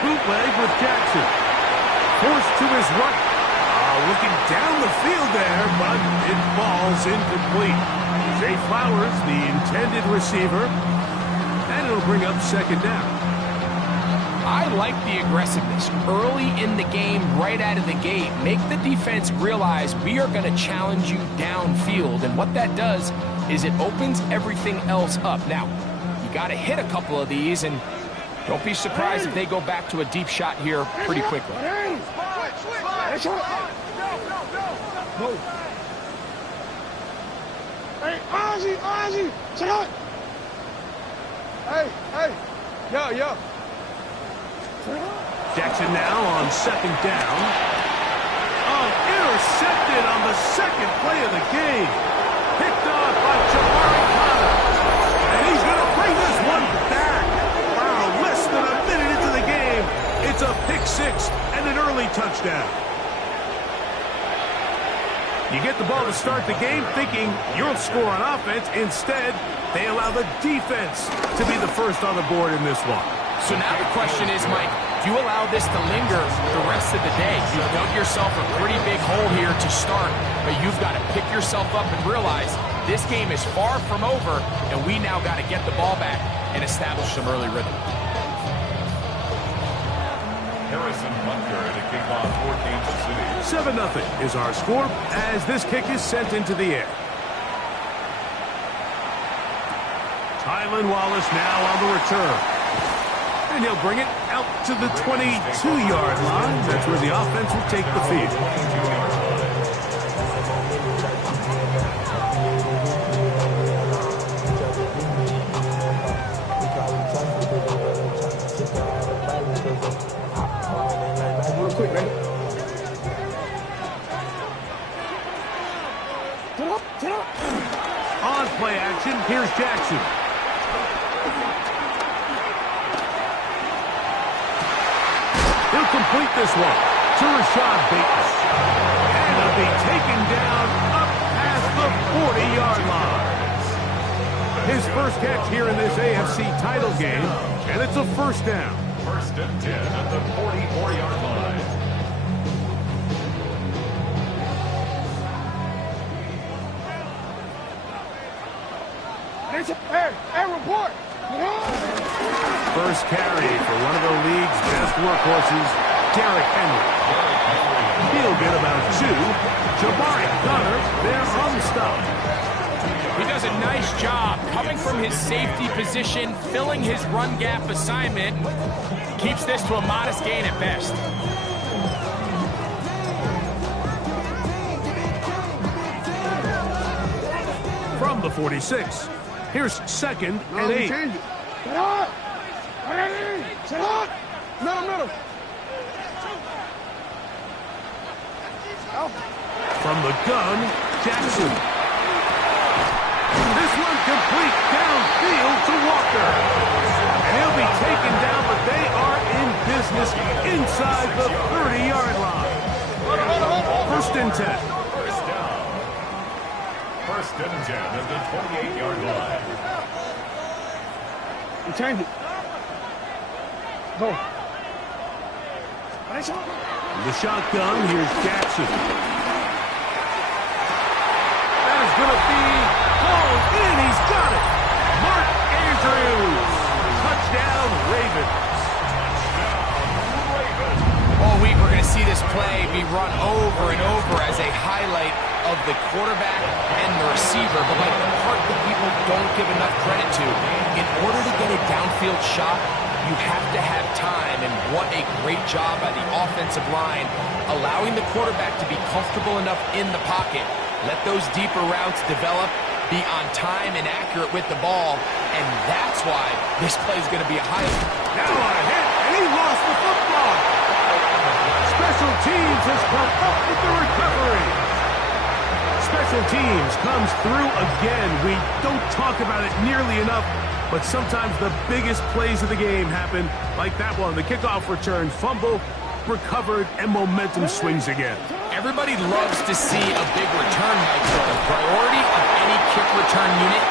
bootleg with Jackson. Forced to his right. Looking down the field there, but it falls incomplete. Zay Flowers, the intended receiver, and it'll bring up second down. I like the aggressiveness early in the game, right out of the gate. Make the defense realize we are going to challenge you downfield, and what that does is it opens everything else up. Now, you got to hit a couple of these, and don't be surprised if they go back to a deep shot here pretty quickly. No. Hey, Ozzy, sit up. Hey, yo. Jackson now on second down. Intercepted on the second play of the game. Picked off by Jamari Connor. And he's going to bring this one back. Wow, less than a minute into the game. It's a pick six and an early touchdown. You get the ball to start the game thinking you'll score on offense. Instead, they allow the defense to be the first on the board in this one. So now the question is, Mike, do you allow this to linger the rest of the day? You've dug yourself a pretty big hole here to start, but you've got to pick yourself up and realize this game is far from over, and we now got to get the ball back and establish some early rhythm. Harrison Butker to kick off for Kansas City. 7-0 is our score as this kick is sent into the air. Tylan Wallace now on the return. And he'll bring it out to the 22-yard line. That's where the offense will take the field. Quick, man. Get up. On play action, here's Jackson. He'll complete this one to Rashad Bateman. And it'll be taken down up past the 40-yard line. His first catch here in this AFC title game, and it's a first down. First and 10 at the 44-yard line. Hey, report. First carry for one of the league's best workhorses, Derrick Henry. He'll get about two. Jamari Connor there on the stop. He does a nice job coming from his safety position, filling his run gap assignment. Keeps this to a modest gain at best. From the 46, here's second and 8. Sit up. Sit up. Middle. From the gun, Jackson. This one complete downfield to Walker. And he'll be taken down, but they are in business inside the 30-yard line. First and 10. First down. First and 10 at the 28-yard line. You change it. Go. The shotgun, here's Jackson. That is going to be hauled in. He's got it. Mark Andrews. Touchdown, Ravens. All week we're going to see this play be run over and over as a highlight of the quarterback and the receiver. But like the part that people don't give enough credit to, in order to get a downfield shot, you have to have time, and what a great job by the offensive line, allowing the quarterback to be comfortable enough in the pocket, let those deeper routes develop, be on time and accurate with the ball, and that's why this play is going to be a highlight. Now on a hit, and he lost the football. Special teams has come up with the recovery. Special teams comes through again. We don't talk about it nearly enough, but sometimes the biggest plays of the game happen like that one. The kickoff return, fumble, recovered, and momentum swings again. Everybody loves to see a big return, Mike, but the priority of any kick return unit,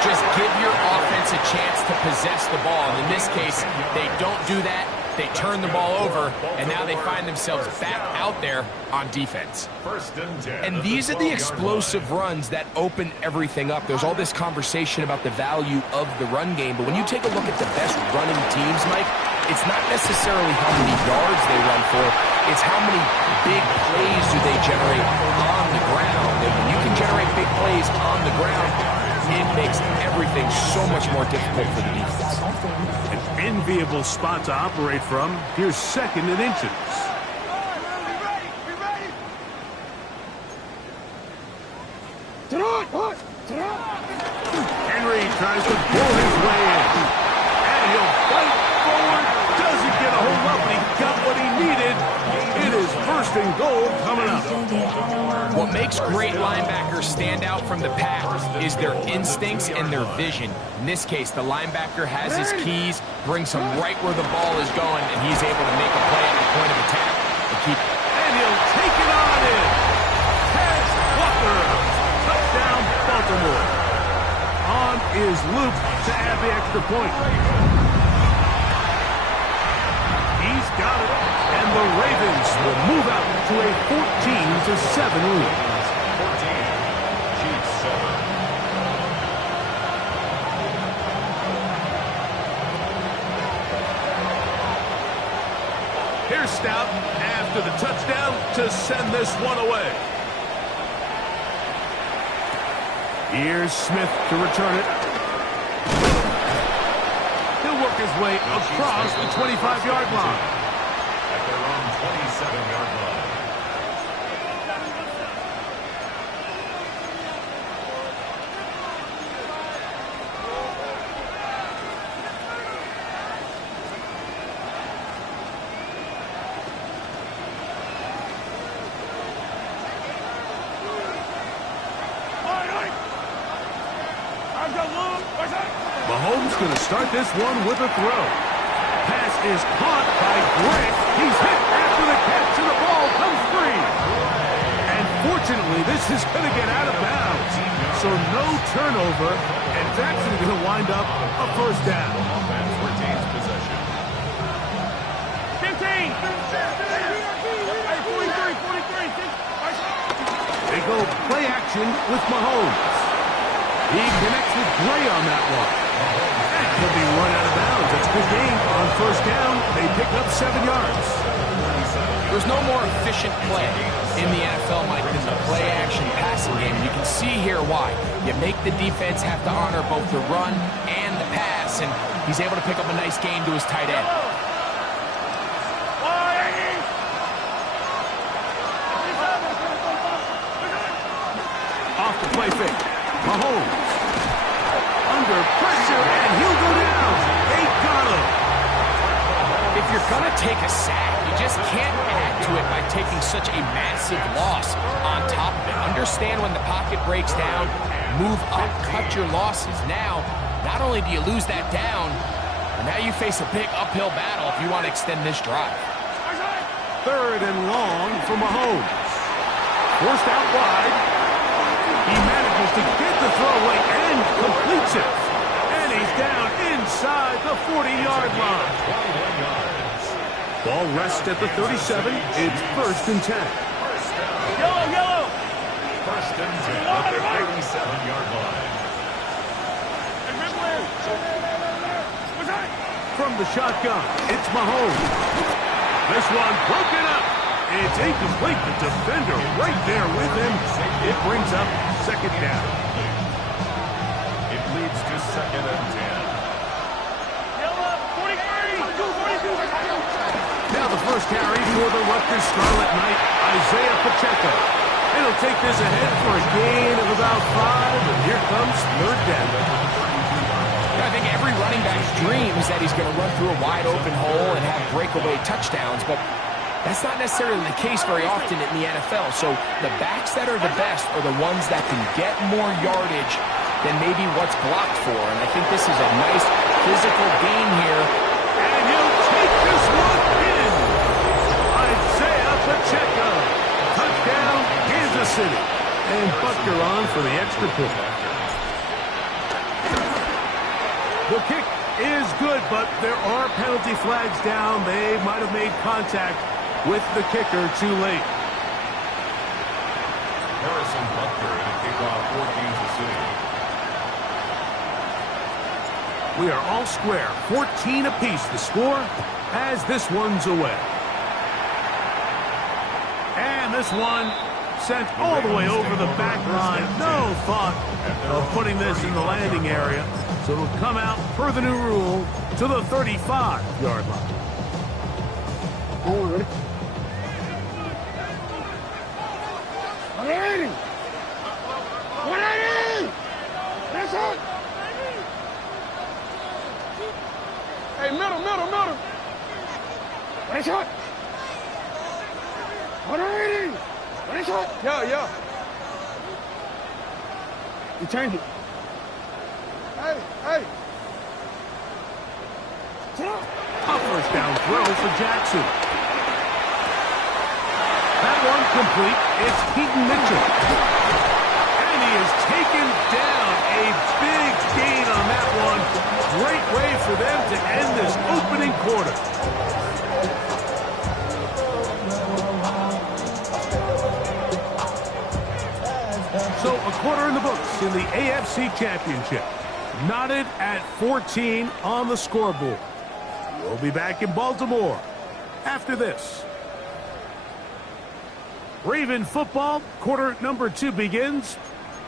just give your offense a chance to possess the ball. And in this case, they don't do that. They turn the ball over, and now they find themselves back out there on defense. First and 10. And these are the explosive runs that open everything up. There's all this conversation about the value of the run game, but when you take a look at the best running teams, Mike, it's not necessarily how many yards they run for, it's how many big plays do they generate on the ground. And when you can generate big plays on the ground, it makes everything so much more difficult for the defense. An enviable spot to operate from. Here's second and inches. Henry tries to pull his way in. And he'll fight forward. Doesn't get a hold up, but he got what he needed. It is first and goal coming up. What makes great linebackers stand out from the pack is their instincts and their vision. In this case, the linebacker has his keys, brings him right where the ball is going, and he's able to make a play at the point of attack and keep. And he'll take it on in. Pass Walker. Touchdown, Baltimore. On is Luke to add the extra point. He's got it. And the Ravens will move out to a 14-7 lead. 14. Chiefs 7. Here's Stout after the touchdown to send this one away. Here's Smith to return it. He'll work his way across the 25-yard line. At their own 27-yard line. Mahomes going to start this one with a throw. Pass is caught by Grant. He's hit after the catch, and the ball comes free. And fortunately, this is going to get out of bounds. So no turnover, and it's actually going to wind up a first down. Offense retains possession. 15. 43. They go play action with Mahomes. He connects with Gray on that one. That could be run out of bounds. It's a good game. On first down, they pick up 7 yards. There's no more efficient play in the NFL, Mike, than the play-action passing game. You can see here why. You make the defense have to honor both the run and the pass, and he's able to pick up a nice gain to his tight end. Off the play fake. Mahomes. Under pressure, and he'll go down. They got him. If you're going to take a sack, you just can't add to it by taking such a massive loss on top of it. Understand when the pocket breaks down, move up, cut your losses. Now, not only do you lose that down, but now you face a big uphill battle if you want to extend this drive. Third and long for Mahomes. Forced out wide. He manages to get the throw away and completes it. And he's down inside the 40-yard line. 21 yards. Ball rests at the 37. It's first and 10. Yellow. First and 10 at their 37-yard line. From the shotgun, it's Mahomes. This one broken up. It's incomplete. The defender right there with him. It brings up second down. It leads to second and 10. Now the first carry for the Rutgers Scarlet Knight, Isaiah Pacheco. It'll take this ahead for a gain of about 5, and here comes third down. I think every running back's dream is that he's going to run through a wide open hole and have breakaway touchdowns, but that's not necessarily the case very often in the NFL. So the backs that are the best are the ones that can get more yardage than maybe what's blocked for. And I think this is a nice physical gain here. And he'll take this one in. Isaiah Pacheco. Touchdown, Kansas City. And Butker on for the extra point. The kick is good, but there are penalty flags down. They might have made contact with the kicker too late. Harrison Butker in a kickoff for Kansas City. We are all square, 14 apiece the score as this one's away. And this one sent all the way over the back line. No thought of putting this in the landing area. So it'll come out per the new rule to the 35-yard line. Ready? That's it. Hey, middle. That's it. 180. That's it. Yeah. You change it. Hey. A first down throw for Jackson. That one complete. It's Keaton Mitchell. And he is taken down. A big gain on that one. Great way for them to end this opening quarter. So a quarter in the books in the AFC Championship. Knotted at 14 on the scoreboard. We'll be back in Baltimore after this. Raven football, quarter number 2 begins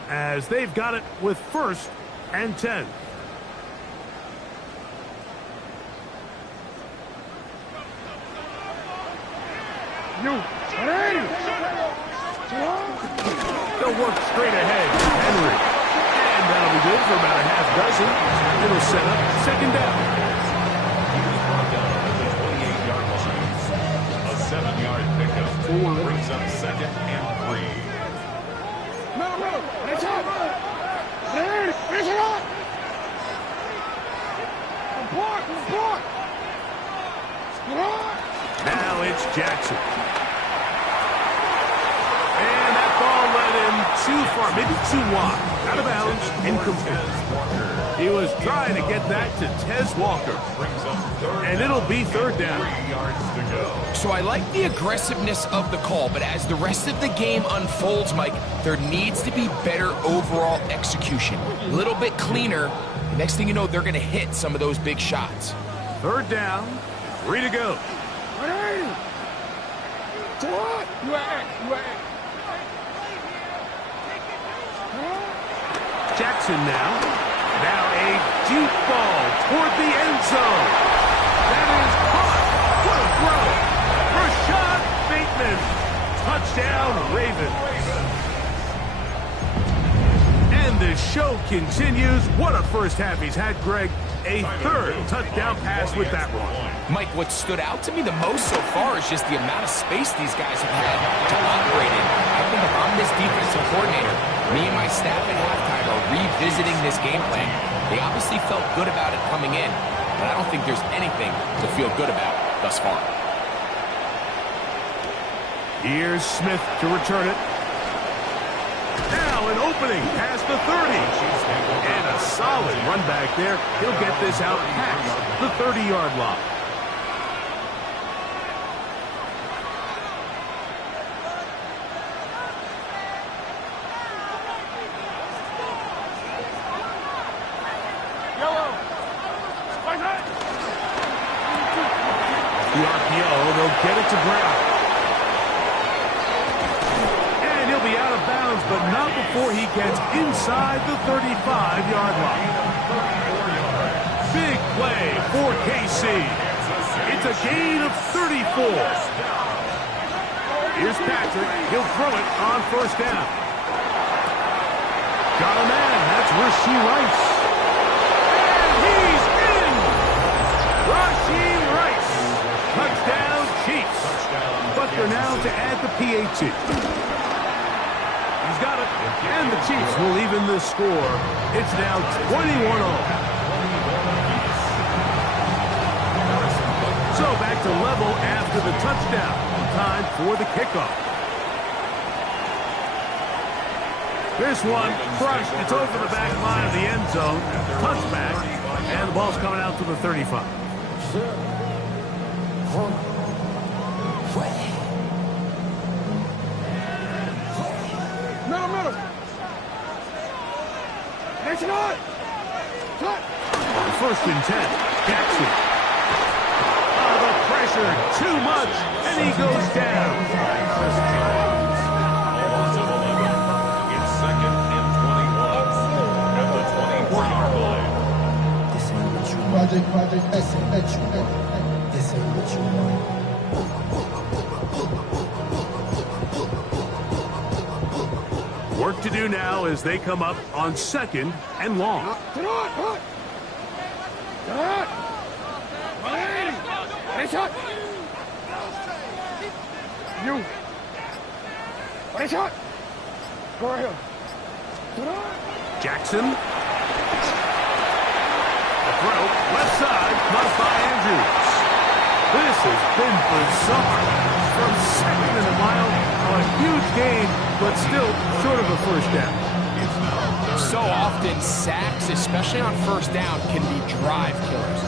as they've got it with 1st and 10. They'll work straight ahead. Henry. And that'll be good for about a half dozen. It'll set up 2nd down. A 7-yard pickup brings up 2nd and 3. Middle. That's it. Finish it up. Block. Now it's Jackson. And that ball led him too far, maybe too wide. Out of bounds, incomplete. He was trying to get that to Tez Walker. And it'll be 3rd down. 3 yards to go. So I like the aggressiveness of the call, but as the rest of the game unfolds, Mike, there needs to be better overall execution. A little bit cleaner. Next thing you know, they're going to hit some of those big shots. 3rd down, 3 to go. You at. Jackson now. Now a deep ball toward the end zone. That is caught. What a throw. Rashad Bateman. Touchdown, Ravens. And the show continues. What a first half he's had, Greg. A 3rd touchdown pass with that one. Mike, what stood out to me the most so far is just the amount of space these guys have had to operate in. I think if I'm this defensive coordinator, me and my staff at halftime are revisiting this game plan. They obviously felt good about it coming in, but I don't think there's anything to feel good about thus far. Here's Smith to return it. Now an opening past the 30. And a solid run back there. He'll get this out past the 30-yard line. The RPO, they'll get it to Brown. And he'll be out of bounds, but not before he gets inside the 35-yard line. Big play for KC. It's a gain of 34. Here's Patrick. He'll throw it on 1st down. Got a man. That's Rashee Rice. And he's in. Rashee Rice. Touchdown, Chiefs. Butker now to add the PAT. He's got it. And the Chiefs will even the score. It's now 21-all. So back to level after the touchdown. Time for the kickoff. This one crushed. It's over the back line of the end zone. Touchback. And the ball's coming out to the 35. Middle. It's not. Cut. First and 10. Jackson. The pressure, too much, and he goes down. It's second and 21 at the 24-yard line. This ain't what you want. Project, this ain't what you want. This ain't what you want. Work to do now as they come up on second and long. It's hot. You. It's hot. Go ahead. Jackson. The throw, left side, caught by Andrews. This has been bizarre. From second and a mile, a huge gain, but still short of a first down. So often, sacks, especially on first down, can be drive killers.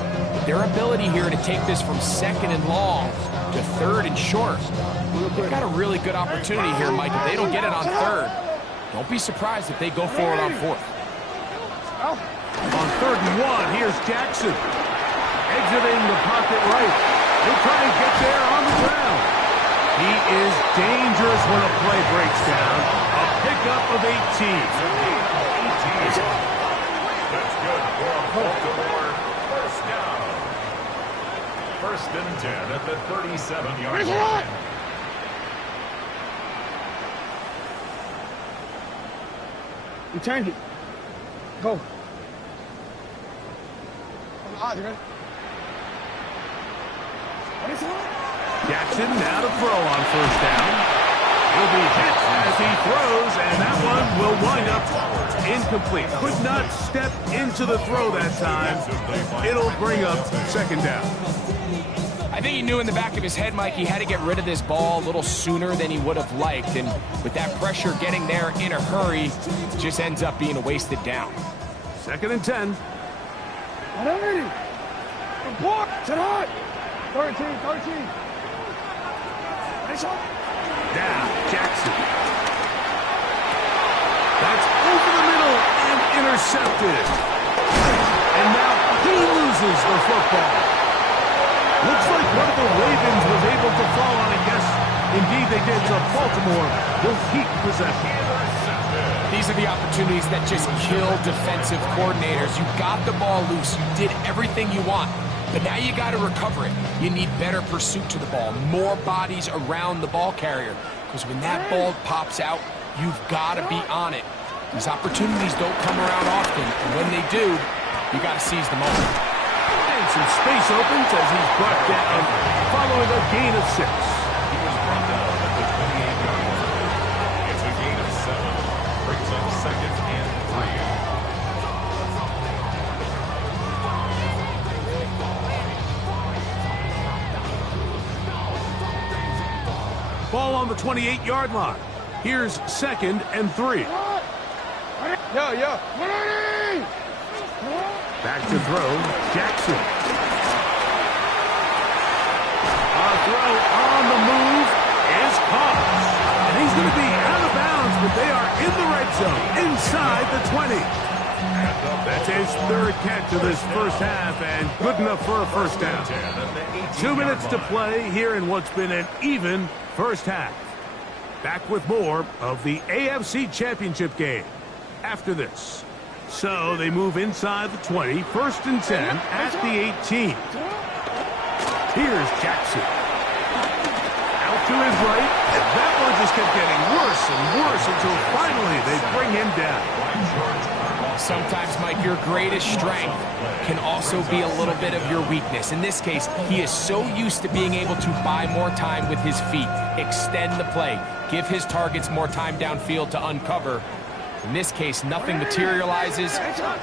Their ability here to take this from second and long to third and short. They've got a really good opportunity here, Mike. If they don't get it on third, don't be surprised if they go for it on fourth. On third and one, here's Jackson. Exiting the pocket right. He'll try and get there on the ground. He is dangerous when a play breaks down. A pickup of 18. That's good for a Baltimore first down. First and 10 at the 37-yard line. You change it. Go. Jackson now to throw on first down. He'll be hit as he throws, and that one will wind up incomplete. Could not step into the throw that time. It'll bring up second down. I think he knew in the back of his head, Mike, he had to get rid of this ball a little sooner than he would have liked. And with that pressure getting there in a hurry, it just ends up being a wasted down. Second and 10. Block. Sit hot. 13. Now, Jackson. That's over the middle and intercepted. And now he loses the football. Looks like one of the Ravens was able to fall on it. Yes, indeed they did. So Baltimore will keep possession. These are the opportunities that just kill defensive coordinators. You got the ball loose. You did everything you want. But now you got to recover it. You need better pursuit to the ball, more bodies around the ball carrier. Because when that ball pops out, you've got to be on it. These opportunities don't come around often, and when they do, you got to seize the moment. And some space opens as he's brought down following a gain of 6. He was brought down at the 28-yard line. It's a gain of 7. Brings up second and 3. Ball on the 28-yard line. Here's second and 3. Yeah. Back to throw, Jackson. A throw on the move is caught. And he's going to be out of bounds, but they are in the red zone, inside the 20. That's his third catch of this first half, and good enough for a first down. 2 minutes to play here in what's been an even first half. Back with more of the AFC Championship game after this. So they move inside the 20, first and 10 at the 18. Here's Jackson. Out to his right, and that one just kept getting worse and worse until finally they bring him down. Sometimes, Mike, your greatest strength can also be a little bit of your weakness. In this case, he is so used to being able to buy more time with his feet, extend the play, give his targets more time downfield to uncover. In this case, nothing materializes,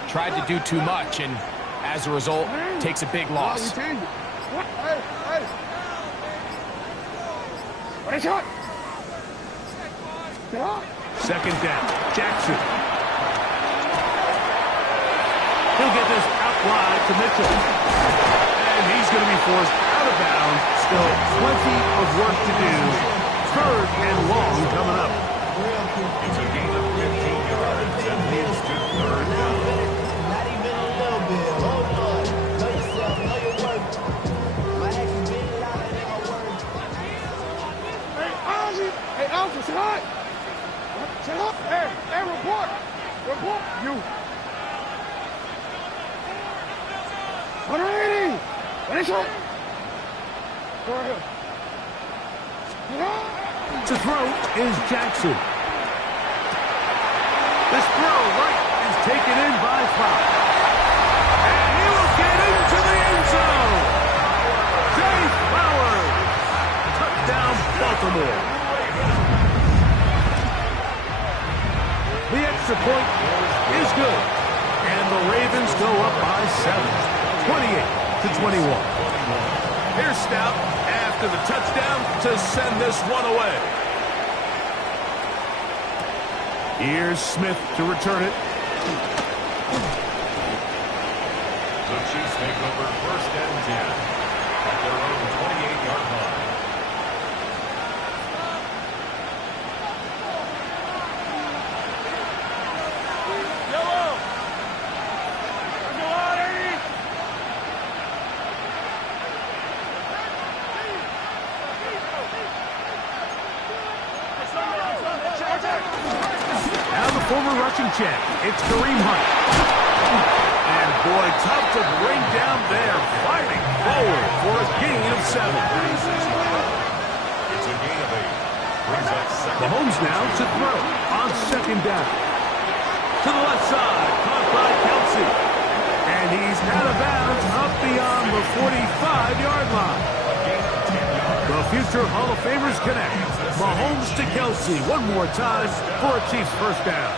tried to do too much, and as a result, takes a big loss. Second down, Jackson. He'll get this out fly to Mitchell. And he's going to be forced out of bounds. Still plenty of work to do. Third and long coming up. It's a gain of 15 yards and moves to third down. Not even a little bit. Hold on. Know yourself. Know your worth. My actions been louder than my words. Hey, Alpha, sit hot. Sit hot. Hey, report. Report. You. 180. What is it? Go ahead. To throw is Jackson. This throw right is taken in by Fowl. And he will get into the end zone. Jay Flowers. Touchdown, Baltimore. The extra point is good. And the Ravens go up by 7, 28-21. Here's Stout after the touchdown to send this one away. Here's Smith to return it. The Chiefs take over first and 10 at their own 28-yard line. Now the former Russian champ, it's Kareem Hunt. And boy, tough to bring down there, fighting forward for a gain of 7. It's a gain of 8. Brings up second. Mahomes now to throw on second down. To the left side, caught by Kelsey. And he's out of bounds up beyond the 45-yard line. The future Hall of Famers connect. Mahomes to Kelsey one more time for a Chiefs first down.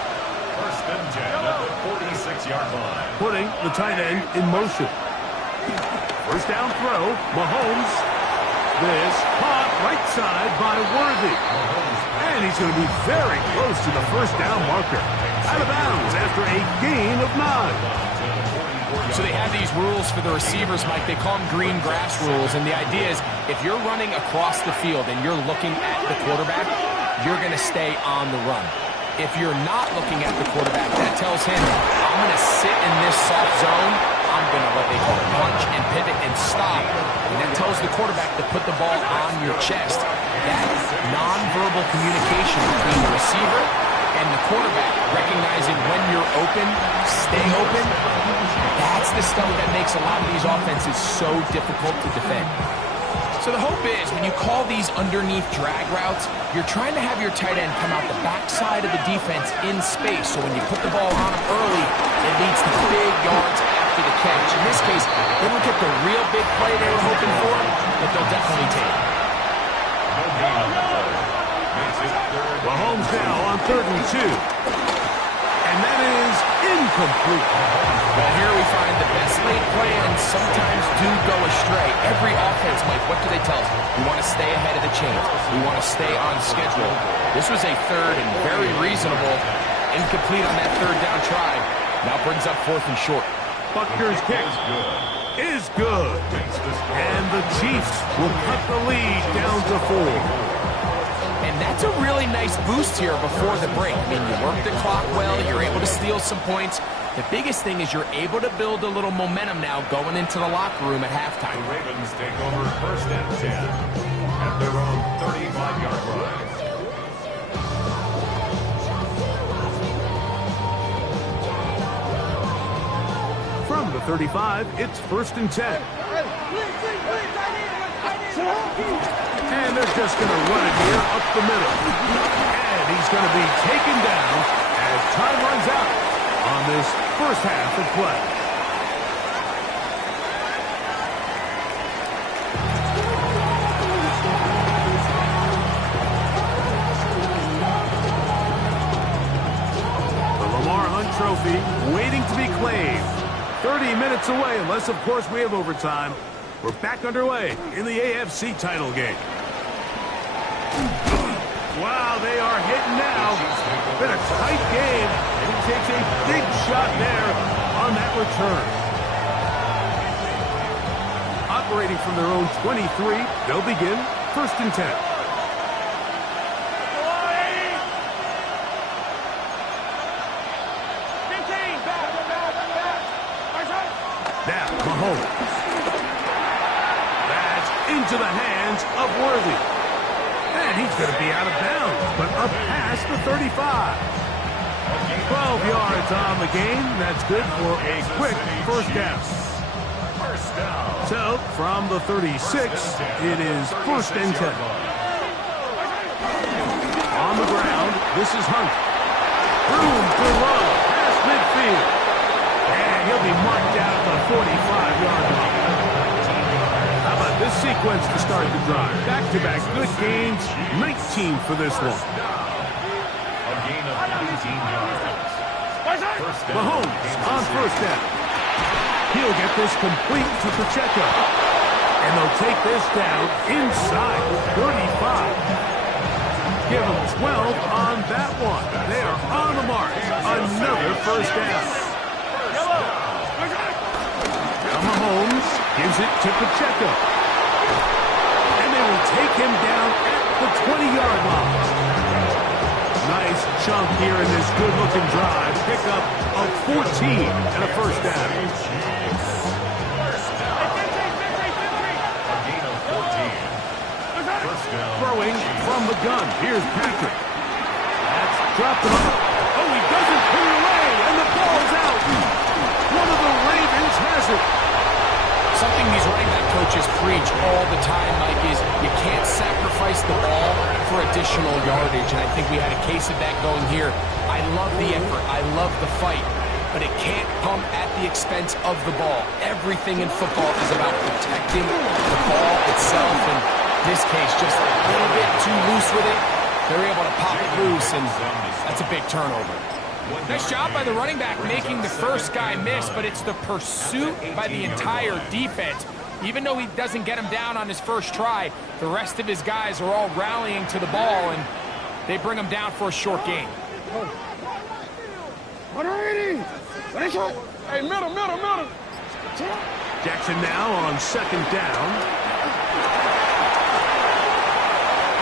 First and 10 at the 46-yard line. Putting the tight end in motion. First down throw, Mahomes. This caught right side by Worthy. And he's going to be very close to the first down marker. Out of bounds after a gain of 9. So they have these rules for the receivers, Mike. They call them green grass rules. And the idea is if you're running across the field and you're looking at the quarterback, you're going to stay on the run. If you're not looking at the quarterback, that tells him, I'm going to sit in this soft zone. I'm going to what they call punch and pivot and stop. And that tells the quarterback to put the ball on your chest. That nonverbal communication between the receiver and the quarterback, recognizing when you're open, stay open, that's the stuff that makes a lot of these offenses so difficult to defend. So the hope is when you call these underneath drag routes, you're trying to have your tight end come out the backside of the defense in space. So when you put the ball on him early, it leads to big yards after the catch. In this case, they don't get the real big play they were hoping for, but they'll definitely take it. Mahomes now on 3rd and 2. And that is incomplete. Well, here we find the best laid plans sometimes do go astray. Every offense, Mike, what do they tell us? We want to stay ahead of the chains. We want to stay on schedule. This was a third and very reasonable. Incomplete on that third down try. Now brings up 4th and short. Buckner's kick is good. And the Chiefs will cut the lead down to 4. And that's a really nice boost here before the break. I mean, you work the clock well, you're able to steal some points. The biggest thing is you're able to build a little momentum now going into the locker room at halftime. The Ravens take over first and 10 at their own 35-yard line. From the 35, it's 1st and 10. And they're just going to run it here up the middle. And he's going to be taken down as time runs out on this first half of play. The Lamar Hunt Trophy waiting to be claimed. 30 minutes away, unless, of course, we have overtime. We're back underway in the AFC title game. Wow, they are hitting now. Been a tight game, and he takes a big shot there on that return. operating from their own 23. They'll begin 1st and 10. Now, Mahomes. That's into the hands of Worthy. And he's going to be out of bounds, but up past the 35. 12 yards on the game. That's good for a quick 1st down. So, from the 36, it is 1st and 10. On the ground, this is Hunt. Room to run past midfield. And he'll be marked out at the 45-yard line. How about this sequence to start the drive? Back-to-back good gains, 19 for this one. A gain of 19 yards. Mahomes on 1st down. He'll get this complete to Pacheco. And they'll take this down inside the 35. Give them 12 on that one. They are on the mark. Another 1st down. Now Mahomes gives it to Pacheco. And they will take him down at the 20-yard line. Nice chunk here in this good-looking drive. Pick up of 14 and a 1st down. A gain of 14. 1st down. Throwing from the gun. Here's Patrick. That's dropped him. Oh, he doesn't put it away, and the ball's out. One of the Ravens has it. Something these running back coaches preach all the time, Mike, is you can't sacrifice the ball for additional yardage, and I think we had a case of that going here. I love the effort. I love the fight, but it can't come at the expense of the ball. Everything in football is about protecting the ball itself, and in this case, just a little bit too loose with it. They're able to pop it loose, and that's a big turnover. Nice job by the running back making the first guy miss, but it's the pursuit by the entire defense. Even though he doesn't get him down on his first try, the rest of his guys are all rallying to the ball, and they bring him down for a short gain. Hey, middle. Jackson now on 2nd down.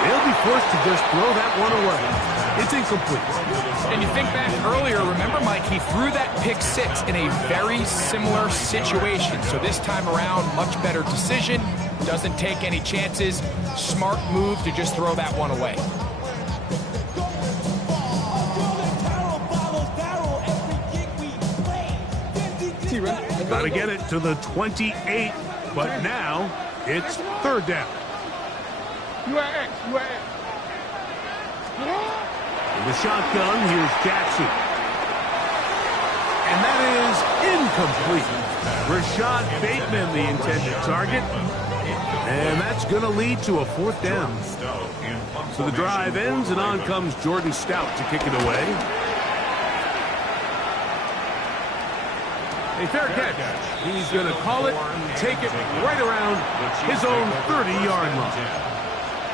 They'll be forced to just throw that one away. It's incomplete. And you think back earlier, remember, Mike, he threw that pick 6 in a very similar situation. So this time around, much better decision. Doesn't take any chances. Smart move to just throw that one away. Got to get it to the 28, but now it's 3rd down. You at X. In the shotgun, here's Jackson. And that is incomplete. Rashad Bateman, the intended target. And that's going to lead to a 4th down. So the drive ends, and on comes Jordan Stout to kick it away. A fair catch. He's going to call it and take it right around his own 30-yard line.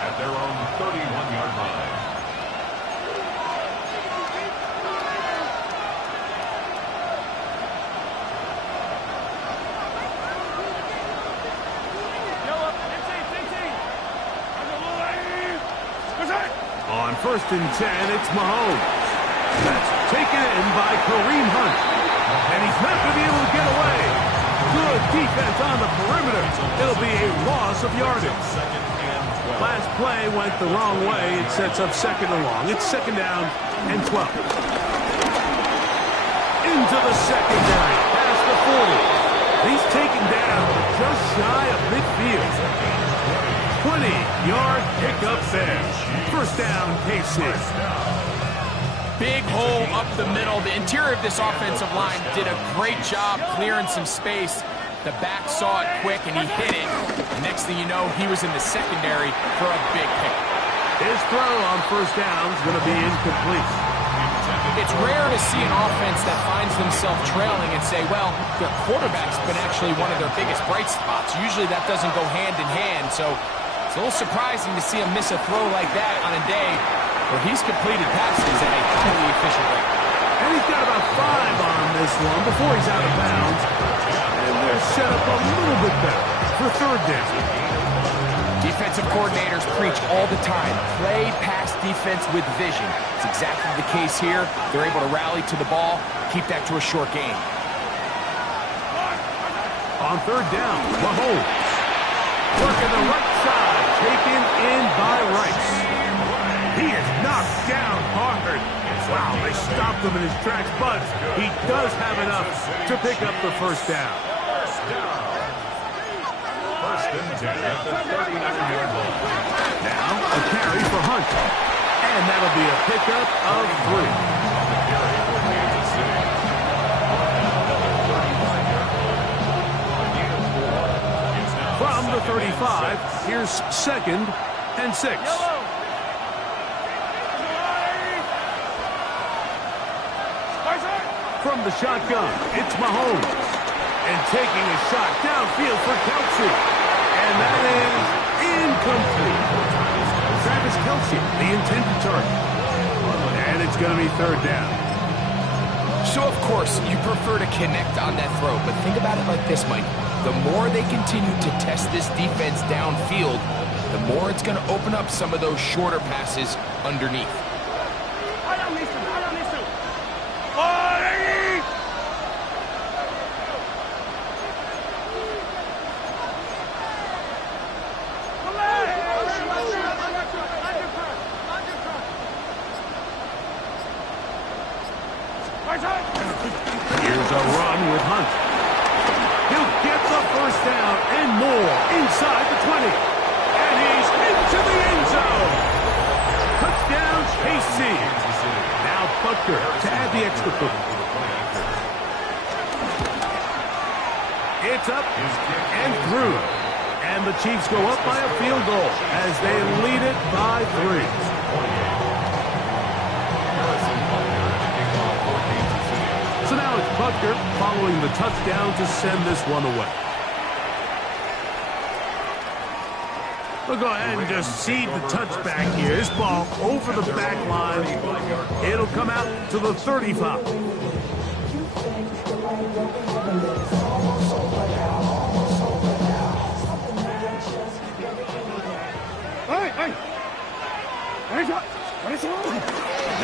At their own 31-yard line. On 1st and 10, it's Mahomes. That's taken in by Kareem Hunt. And he's not going to be able to get away. Good defense on the perimeter. It'll be a loss of yardage. Last play went the wrong way. It sets up 2nd and long. It's 2nd down and 12. Into the secondary. Past the 40. He's taken down just shy of midfield. 20-yard pickup there. 1st down, KC. Big hole up the middle. The interior of this offensive line did a great job clearing some space. The back saw it quick, and he hit it. Next thing you know, he was in the secondary for a big pick. His throw on 1st down is going to be incomplete. It's rare to see an offense that finds themselves trailing and say, well, their quarterback's been actually one of their biggest bright spots. Usually that doesn't go hand in hand, so it's a little surprising to see him miss a throw like that on a day where he's completed passes at a highly efficient rate. And he's got about 5 on this one before he's out of bounds. And they're set up a little bit better. for third down. Defensive coordinators preach all the time, play pass defense with vision. It's exactly the case here. They're able to rally to the ball, keep that to a short game. On third down, Mahomes. Working the right side, taken in by Rice. He is knocked down hard. Wow, they stopped him in his tracks, but he does have enough to pick up the first down. First and 10 at the 39-yard line. Now, a carry for Hunt. And that'll be a pickup of 3. Carry for Kansas City. Another 35-yard line. A gain of 4. It's now From the second and 35, here's second and 6. From the shotgun, it's Mahomes. And taking a shot downfield for Kelce. And that is incomplete. Travis Kelce, the intended target. And it's going to be third down. So, of course, you prefer to connect on that throw, but think about it like this, Mike. The more they continue to test this defense downfield, the more it's going to open up some of those shorter passes underneath. Here's a run with Hunt. He'll get the first down and more inside the 20. And he's into the end zone. Touchdown, KC. Now Butker to add the extra point. It's up and through. And the Chiefs go up by a field goal as they lead it by 3. So now it's Butker following the touchdown to send this one away. We'll go ahead and just cede the touchback here. This ball over the back line. It'll come out to the 35.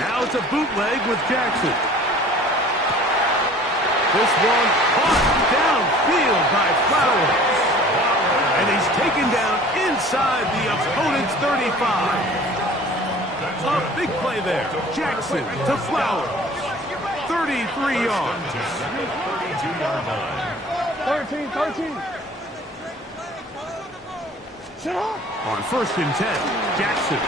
Now it's a bootleg with Jackson. This one caught downfield by Flowers. And he's taken down inside the opponent's 35. A big play there. Jackson to Flowers. 33 yards. 32-yard line. 13. Shut up. On first and 10, Jackson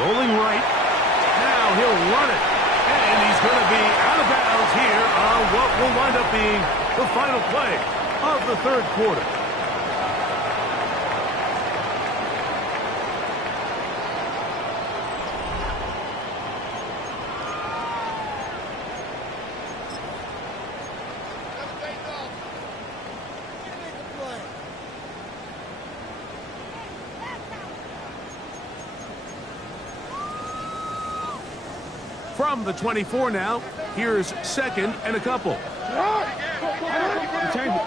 rolling right. Now he'll run it. And he's going to be out of bounds here on what will wind up being the final play of the third quarter. From the 24 now, here's second and a couple. Change it.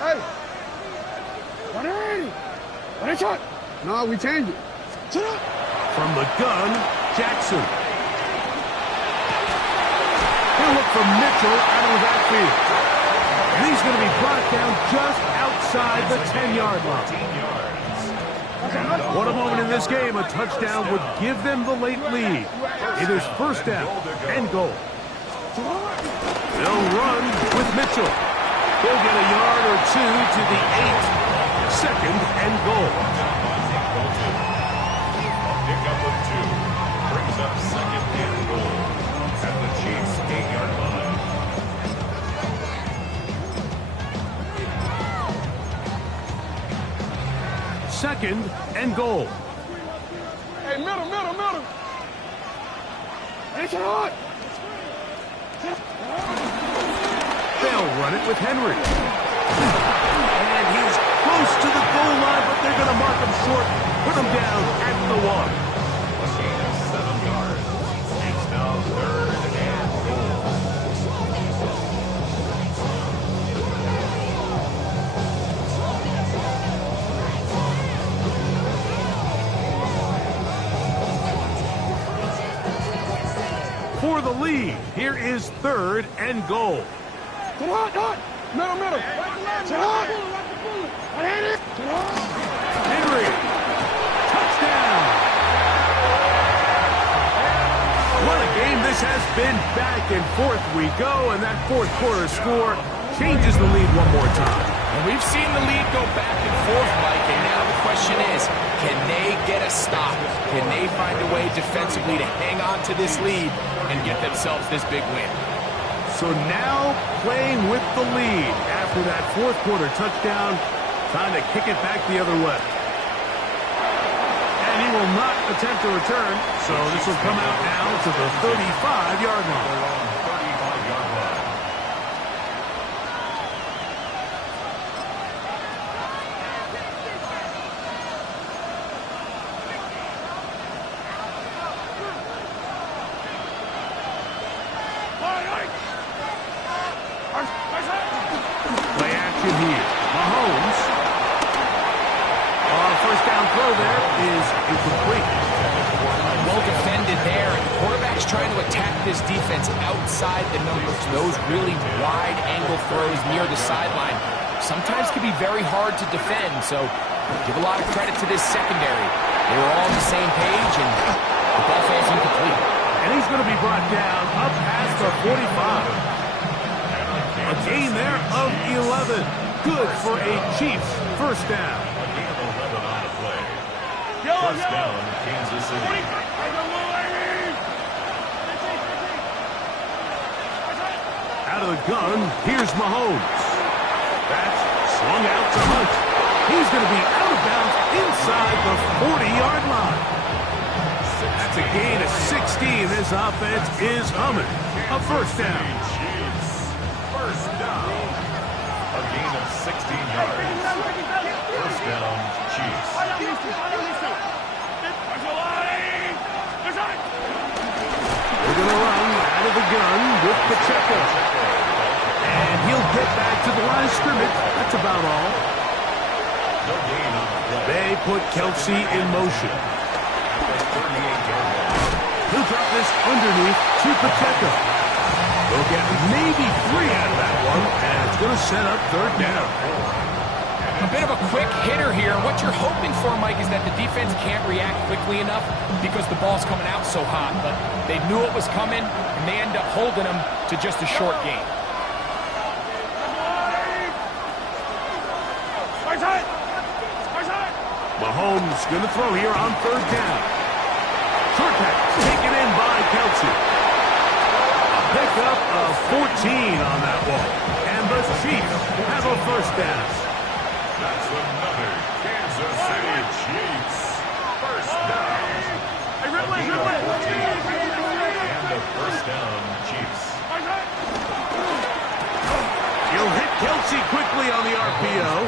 Hey. 180. No, we change it. Shut up. From the gun, Jackson. He'll look for Mitchell out of the backfield. And he's going to be brought down just outside the 10-yard line. What a moment in this game. A touchdown would give them the late lead. It is first down and goal. They'll run with Mitchell. He'll get a yard or two to the 8. Second and goal. Pickup of 2. Brings up second and goal at the Chiefs' 8-yard line. Second and goal. Hey, middle. It's hot. They'll run it with Henry. And he's close to the goal line, but they're going to mark him short, put him down at the 1. A gain of 7 yards. It's now third and goal. for the lead. Here is 3rd and goal. Get hot, hot. Middle, middle. Get hot. Henry, touchdown. What a game this has been. Back and forth we go, and that 4th quarter score changes the lead one more time. And we've seen the lead go back and forth, Mike, and now the question is, can they get a stop? Can they find a way defensively to hang on to this lead and get themselves this big win? So now playing with the lead after that 4th quarter touchdown, time to kick it back the other way. And he will not attempt to return, so this will come out now to the 35-yard line. Play action here. Mahomes. First down throw there is incomplete. Well defended there, and the quarterback's trying to attack this defense outside the numbers. Those really wide angle throws near the sideline sometimes can be very hard to defend, so give a lot of credit to this secondary. They were all on the same page, and the ball falls incomplete. And he's going to be brought down up past the 45. A gain there of 11. Good for a Chiefs first down. First down, Kansas City. Out of the gun, here's Mahomes. That's swung out to Hunt. He's going to be out of bounds inside the 40-yard line. That's a gain of 16. This offense is humming. A first down. First down. A gain of 16 yards. First down, Chiefs. They're going to run out of the gun with Pacheco. And he'll get back to the line of scrimmage. That's about all. No gain on the play. They put Kelsey in motion. He'll drop this underneath to Pacheco. They'll get maybe 3 out of that one, and it's going to set up 3rd down. A bit of a quick hitter here. What you're hoping for, Mike, is that the defense can't react quickly enough because the ball's coming out so hot. But they knew it was coming, and they end up holding them to just a short gain. Mahomes going to throw here on 3rd down. Short pass taken in by Kelsey. A pickup of 14 on that one. And the Chiefs have a first down. That's another Kansas City Chiefs. First down. And a first down, Chiefs. He'll hit Kelsey quickly on the RPO.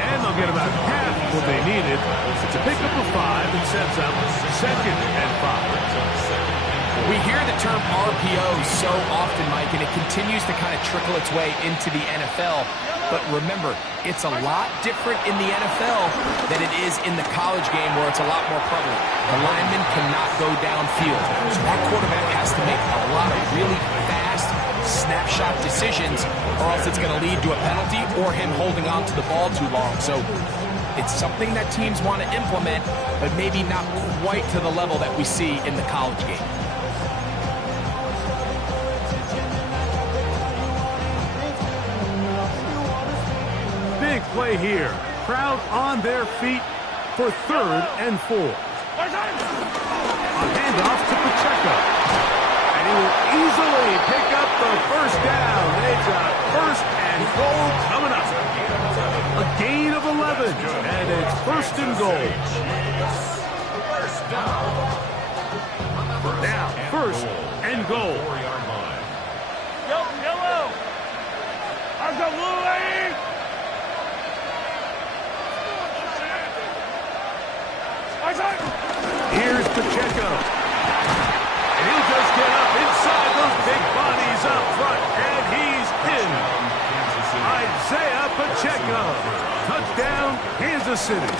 And they'll get about half what they needed. It's a pickup of 5 and sets up 2nd and 5. We hear the term RPO so often, Mike, and it continues to kind of trickle its way into the NFL. But remember, it's a lot different in the NFL than it is in the college game where it's a lot more prevalent. The lineman cannot go downfield. So that quarterback has to make a lot of really fast snapshot decisions or else it's going to lead to a penalty or him holding on to the ball too long. So it's something that teams want to implement, but maybe not quite to the level that we see in the college game. Big play here. Crowd on their feet for 3rd and 4. A handoff to Pacheco. And he will easily pick up the first down. They've got 1st and goal coming up. A gain of 11. And it's 1st and goal. Now, 1st and goal. Yellow. I've got blue lady. Here's Pacheco. And he'll just get up inside those big bodies up front. And he's in. Isaiah Pacheco. Touchdown, Kansas City.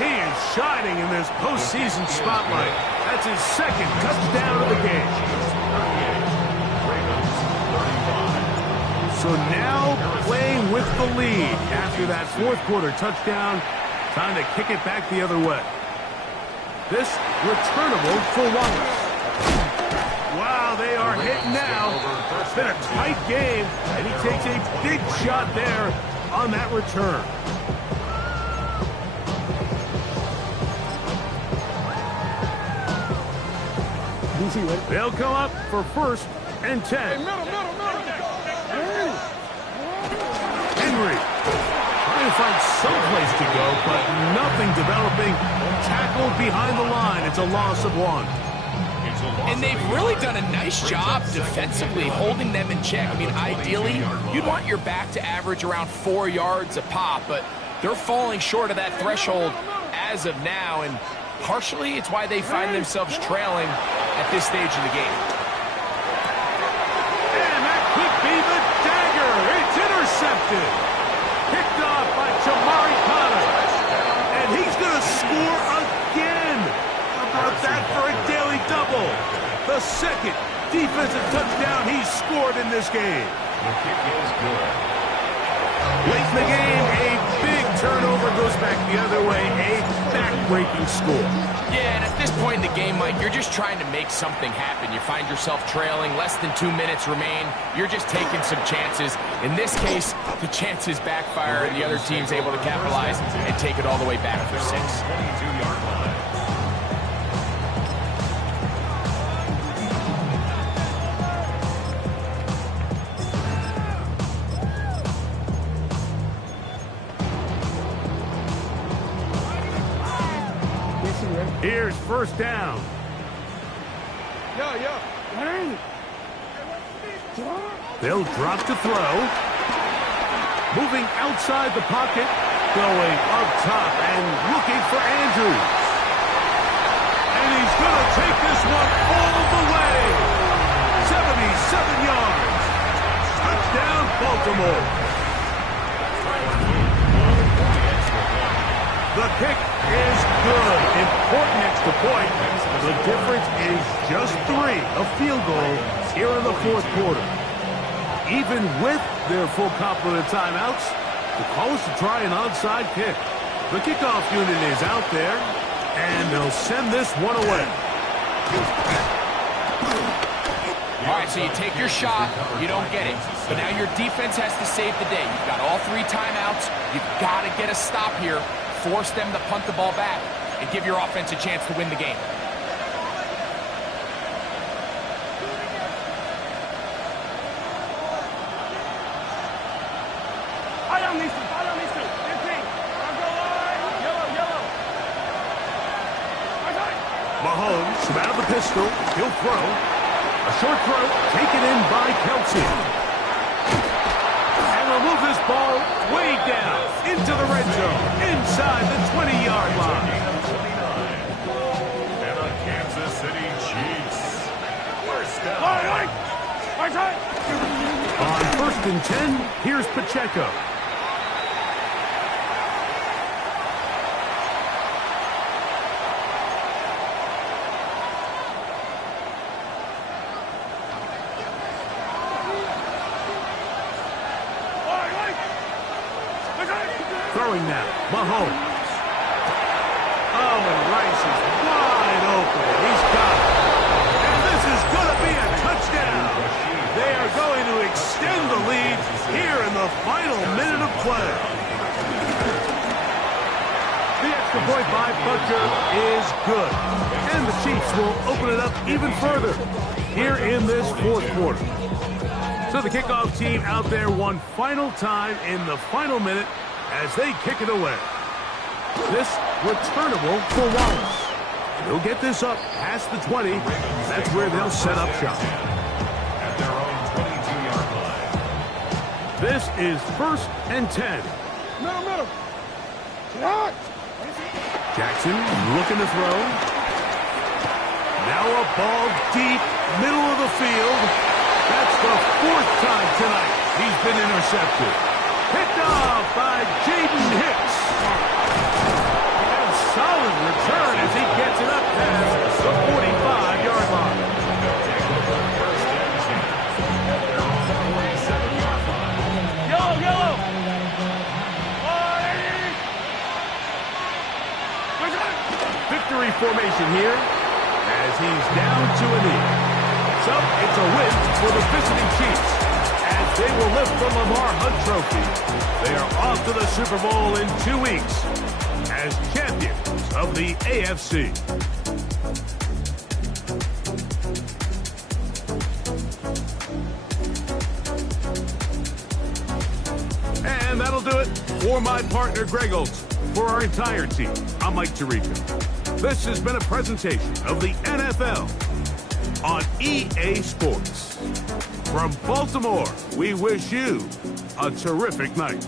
He is shining in this postseason spotlight. That's his 2nd touchdown of the game. So now playing with the lead after that fourth quarter touchdown. Time to kick it back the other way. This returnable for Wallace. Wow, they are hitting now. It's been a tight game, and he takes a big shot there on that return. They'll come up for 1st and 10. Hey, middle. Henry trying to find someplace to go, but nothing developing. Tackled behind the line. It's a loss of 1. And they've really done a nice job defensively holding them in check. I mean, ideally, you'd want your back to average around 4 yards a pop, but they're falling short of that threshold as of now, and partially it's why they find themselves trailing at this stage of the game. And that could be the dagger. It's intercepted. Picked off by Jamari Connor. And he's going to score again. How about that for a daily double? The second defensive touchdown he's scored in this game. The kick is good. Late in the game, a big turnover goes back the other way. A back-breaking score. Yeah, and at this point in the game, Mike, you're just trying to make something happen. You find yourself trailing, less than 2 minutes remain. You're just taking some chances. In this case, the chances backfire, and the other team's able to capitalize and take it all the way back for 6. 22-yard line. Here's 1st down. Yeah. They'll drop to throw. Moving outside the pocket. Going up top and looking for Andrews. And he's going to take this one all the way. 77 yards. Touchdown, Baltimore. The kick is good. Important extra point. The difference is just 3, a field goal here in the 4th quarter. Even with their full complement of timeouts, the call is to try an onside kick. The kickoff unit is out there, and they'll send this one away. All right, so you take your shot, you don't get it. But now your defense has to save the day. You've got all 3 timeouts. You've got to get a stop here. Force them to punt the ball back and give your offense a chance to win the game. Mahomes from out of the pistol. He'll throw. A short throw taken in by Kelsey. And will move this ball way down into the red zone, inside the 20-yard line. And the Kansas City Chiefs. 1st down. On 1st and 10, here's Pacheco. Throwing now, Mahomes. Oh, and Rice is wide open. He's got it. And this is going to be a touchdown. They are going to extend the lead here in the final minute of play. The extra point by Butker is good. And the Chiefs will open it up even further here in this 4th quarter. So the kickoff team out there one final time in the final minute as they kick it away. This returnable for Wallace. He'll get this up past the 20. That's where they'll set up shop. At their own 22-yard line. This is 1st and 10. Middle. Jackson looking to throw. Now a ball deep, middle of the field. That's the 4th time tonight he's been intercepted. Picked off by Jaden Hicks. And solid return as he gets it up past the 45-yard line. 47-yard line. here as he's down to a knee. So it's a win for the visiting Chiefs as they will lift the Lamar Hunt Trophy. They are off to the Super Bowl in 2 weeks as champions of the AFC. And that'll do it for my partner, Greg Olson. For our entire team, I'm Mike Tirico. This has been a presentation of the NFL on EA Sports. From Baltimore, we wish you a terrific night.